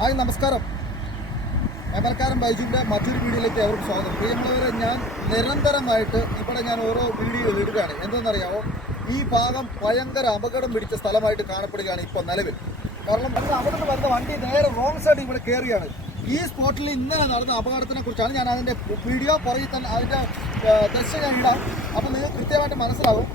Hi നമസ്കാരം. മേമൽക്കാരൻ ബൈജുവിൻ്റെ മറ്റൊരു വീഡിയോയിലേക്ക് അവർക്ക് സ്വാഗതം. പ്രിയമുള്ളവരെ, ഞാൻ നിരന്തരമായിട്ട് ഇവിടെ ഞാൻ ഓരോ വീഡിയോ ഇടുകയാണ്. എന്തെന്നറിയാമോ, ഈ ഭാഗം ഭയങ്കര അപകടം പിടിച്ച സ്ഥലമായിട്ട് കാണപ്പെടുകയാണ് ഇപ്പോൾ നിലവിൽ. കാരണം അവിടെ നിന്ന് വരുന്ന വണ്ടി നേരെ റോങ് സൈഡ് ഇവിടെ കയറിയാണ്. ഈ സ്പോട്ടിൽ ഇന്നലെ നടന്ന അപകടത്തിനെ കുറിച്ചാണ് ഞാൻ അതിൻ്റെ വീഡിയോ പുറകിൽ തന്നെ അതിൻ്റെ ദൃശ്യം ഞാൻ ഇടാം. അപ്പോൾ നിങ്ങൾക്ക് കൃത്യമായിട്ട് മനസ്സിലാവും.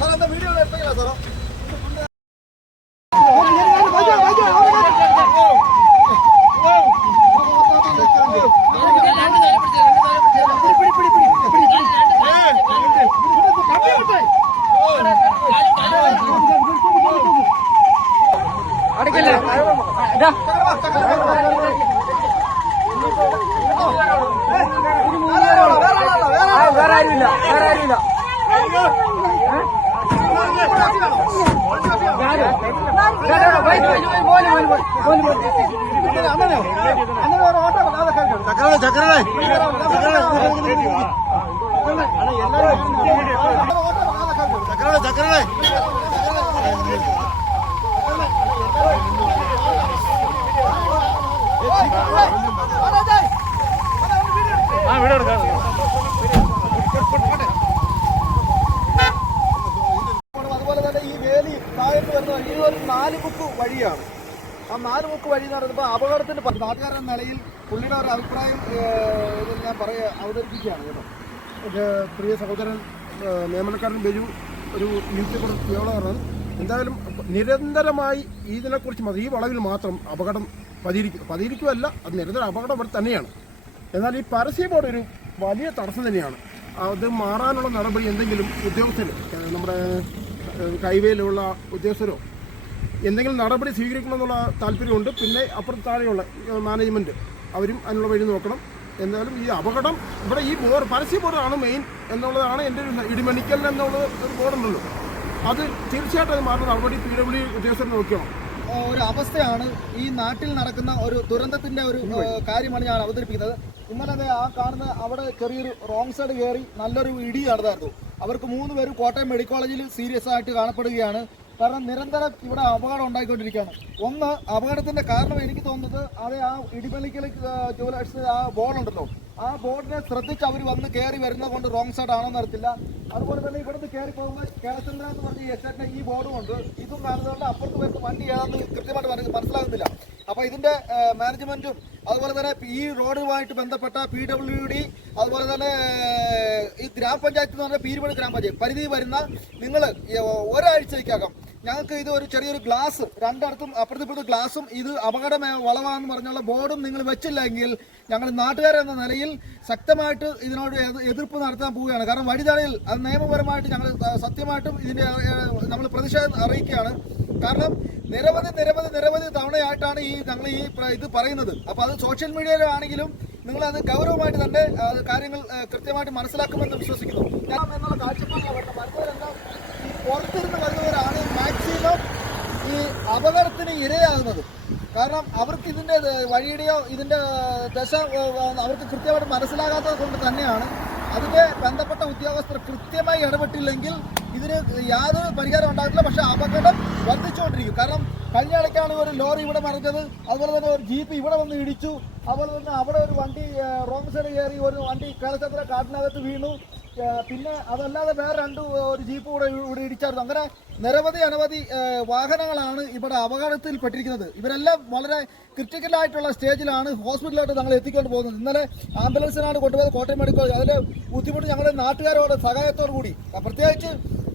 സാർ എന്താ വീഡിയോ എടുത്തില്ല സാറോ? വേറെ ആരുമില്ല. അതുപോലെ തന്നെ ഈ വേലി താഴത്ത് വരുന്ന ഈ ഒരു 4 മുക്ക് വഴിയാണ്. ആ 4 മുക്ക് വഴി എന്ന് പറയുമ്പോൾ അപകടത്തിന്റെ നാട്ടുകാരെന്ന നിലയിൽ പുള്ളിയുടെ ഒരു അഭിപ്രായം ഞാൻ അവതരിപ്പിക്കുകയാണ് കേട്ടോ. പ്രിയ സഹോദരൻ മേമലക്കാരൻ ബൈജു ഒരു യൂട്യൂബർ വ്യാളാണ്. എന്തായാലും നിരന്തരമായി ഇതിനെക്കുറിച്ച് ഈ വളവിൽ മാത്രം അപകടം പതിയിരിക്കുമല്ല, അത് നിരന്തരം അപകടം ഇവിടെ തന്നെയാണ്. എന്നാൽ ഈ പരസ്യ ബോർഡ് ഒരു വലിയ തടസ്സം തന്നെയാണ്. അത് മാറാനുള്ള നടപടി എന്തെങ്കിലും ഉദ്യോഗസ്ഥർ, നമ്മുടെ ഹൈവേയിലുള്ള ഉദ്യോഗസ്ഥരോ എന്തെങ്കിലും നടപടി സ്വീകരിക്കണമെന്നുള്ള താല്പര്യമുണ്ട്. പിന്നെ അപ്പുറത്ത് താഴെയുള്ള മാനേജ്മെൻറ്റ് അവരും അതിനുള്ള വഴി നോക്കണം. എന്തായാലും ഈ അപകടം ഇവിടെ ഈ പരസ്യ ബോർഡാണ് മെയിൻ എന്നുള്ളതാണ് എൻ്റെ ഒരു ഇടിമണിക്കൽ എന്നുള്ള ഒരു ബോർഡുണ്ടല്ലോ, അത് തീർച്ചയായിട്ടും അത് മാറുന്ന നടപടി PWD ഉദ്യോഗസ്ഥർ നോക്കണം. ഒരു അവസ്ഥയാണ് ഈ നാട്ടിൽ നടക്കുന്ന ഒരു ദുരന്തത്തിന്റെ ഒരു കാര്യമാണ് ഞാൻ അവതരിപ്പിക്കുന്നത്. ഇന്നലെ ആ കാണുന്ന അവിടെ ചെറിയൊരു റോങ് സൈഡ് കയറി നല്ലൊരു ഇടി നടന്നായിരുന്നു. അവർക്ക് 3 പേരും കോട്ടയം മെഡിക്കൽ കോളേജിൽ സീരിയസ് ആയിട്ട് കാണപ്പെടുകയാണ്. കാരണം നിരന്തരം ഇവിടെ അപകടം ഉണ്ടായിക്കൊണ്ടിരിക്കുകയാണ്. ഒന്ന്, അപകടത്തിന്റെ കാരണം എനിക്ക് തോന്നുന്നത് അത് ആ ഇടിമലിക്കൽ ജുവലേഴ്സ് ആ ബോർഡുണ്ടല്ലോ, ആ ബോർഡിനെ ശ്രദ്ധിച്ച് അവർ വന്ന് കയറി വരുന്നത് കൊണ്ട് റോങ് സൈഡ് ആണോ എന്നറിയത്തില്ല. അതുപോലെ തന്നെ ഇവിടുന്ന് കയറി പോകുമ്പോൾ കേരളചന്ദ്ര എന്ന് പറഞ്ഞ ഈ എസ്റ്റേറ്റിന്റെ ഈ ബോർഡും ഉണ്ട്. ഇതും കാണുന്നതുകൊണ്ട് അപ്പുറത്ത് വരുന്ന വണ്ടി ഏതാണെന്ന് കൃത്യമായിട്ട് മനസ്സിലാകുന്നില്ല. അപ്പോൾ ഇതിന്റെ മാനേജ്മെന്റും അതുപോലെ തന്നെ ഈ റോഡുമായിട്ട് ബന്ധപ്പെട്ട PWD അതുപോലെ തന്നെ ഈ ഗ്രാമപഞ്ചായത്ത് എന്ന് പറഞ്ഞാൽ പീരുമേട് ഗ്രാമപഞ്ചായത്ത് പരിധി വരുന്ന നിങ്ങൾ ഒരാഴ്ചയ്ക്കകം ഞങ്ങൾക്ക് ഇത് ഒരു ചെറിയൊരു ഗ്ലാസ് രണ്ടിടത്തും അപ്പുറത്തിപ്പുറത്ത് ഗ്ലാസും ഇത് അപകടമായ വളവാന്ന് പറഞ്ഞുള്ള ബോർഡും നിങ്ങൾ വെച്ചില്ലെങ്കിൽ ഞങ്ങൾ നാട്ടുകാരെന്ന നിലയിൽ ശക്തമായിട്ട് ഇതിനോട് എതിർപ്പ് നടത്താൻ പോവുകയാണ്. കാരണം വഴിതടയിൽ അത് നിയമപരമായിട്ട് ഞങ്ങൾ സത്യമായിട്ടും ഇതിന്റെ നമ്മൾ പ്രതിഷേധം അറിയിക്കുകയാണ്. കാരണം നിരവധി തവണയായിട്ടാണ് ഞങ്ങൾ ഇത് പറയുന്നത്. അപ്പോൾ അത് സോഷ്യൽ മീഡിയയിലാണെങ്കിലും നിങ്ങളത് ഗൗരവമായിട്ട് തന്നെ കാര്യങ്ങൾ കൃത്യമായിട്ട് മനസ്സിലാക്കുമെന്ന് വിശ്വസിക്കുന്നു. എന്നുള്ള കാഴ്ചപ്പാടിലാണ് വരുന്നവരെല്ലാം ഈ പുറത്തിരുന്ന് വരുന്നവരാണ് മാക്സിമം ഈ അപകടത്തിന് ഇരയാകുന്നത്. കാരണം അവർക്ക് ഇതിന്റെ വഴിയുടെയോ ഇതിന്റെ ദശ അവർക്ക് കൃത്യമായിട്ട് മനസ്സിലാകാത്തത് കൊണ്ട് തന്നെയാണ്. അതിന്റെ ബന്ധപ്പെട്ട ഉദ്യോഗസ്ഥർ കൃത്യമായി ഇടപെട്ടില്ലെങ്കിൽ ഇതിന് യാതൊരു പരിഹാരം ഉണ്ടാകില്ല. പക്ഷെ അപകടം വർദ്ധിച്ചുകൊണ്ടിരിക്കും. കാരണം കഴിഞ്ഞ ഇടയ്ക്കാണ് ഒരു ലോറി ഇവിടെ മറിഞ്ഞത്, അതുപോലെ തന്നെ ഒരു ജീപ്പ് ഇവിടെ വന്ന് ഇടിച്ചു, അതുപോലെ തന്നെ അവിടെ ഒരു വണ്ടി റോങ് സൈഡ് കയറി ഒരു വണ്ടി കേരളചന്ദ്ര കാട്ടിനകത്ത് വീണു. പിന്നെ അതല്ലാതെ വേറെ ഒരു ജീപ്പ് കൂടെ ഇവിടെ ഇടിച്ചായിരുന്നു. അങ്ങനെ അനവധി വാഹനങ്ങളാണ് ഇവിടെ അപകടത്തിൽപ്പെട്ടിരിക്കുന്നത്. ഇവരെല്ലാം വളരെ ക്രിട്ടിക്കലായിട്ടുള്ള സ്റ്റേജിലാണ് ഹോസ്പിറ്റലിലോട്ട് ഞങ്ങൾ എത്തിക്കൊണ്ട് പോകുന്നത്. ഇന്നലെ ആംബുലൻസിനാണ് കൊണ്ടുപോയത് കോട്ടയം മെഡിക്കൽ കോളേജ്. അതിലെ ബുദ്ധിമുട്ട് ഞങ്ങളുടെ നാട്ടുകാരോട് സഹായത്തോടു കൂടി, പ്രത്യേകിച്ച്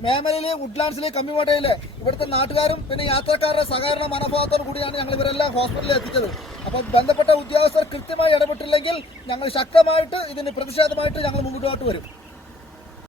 മേമലയിലെ വുഡ്ലാൻഡ്സിലെ കമ്മിമോട്ടയിലെ ഇവിടുത്തെ നാട്ടുകാരും പിന്നെ യാത്രക്കാരുടെ സഹകരണ മനോഭാവത്തോടു കൂടിയാണ് ഞങ്ങൾ ഇവരെല്ലാം ഹോസ്പിറ്റലിൽ എത്തിച്ചത്. അപ്പോൾ ബന്ധപ്പെട്ട ഉദ്യോഗസ്ഥർ കൃത്യമായി ഇടപെട്ടില്ലെങ്കിൽ ഞങ്ങൾ ശക്തമായിട്ട് ഇതിന് പ്രതിഷേധമായിട്ട് ഞങ്ങൾ മുന്നോട്ട് വരും.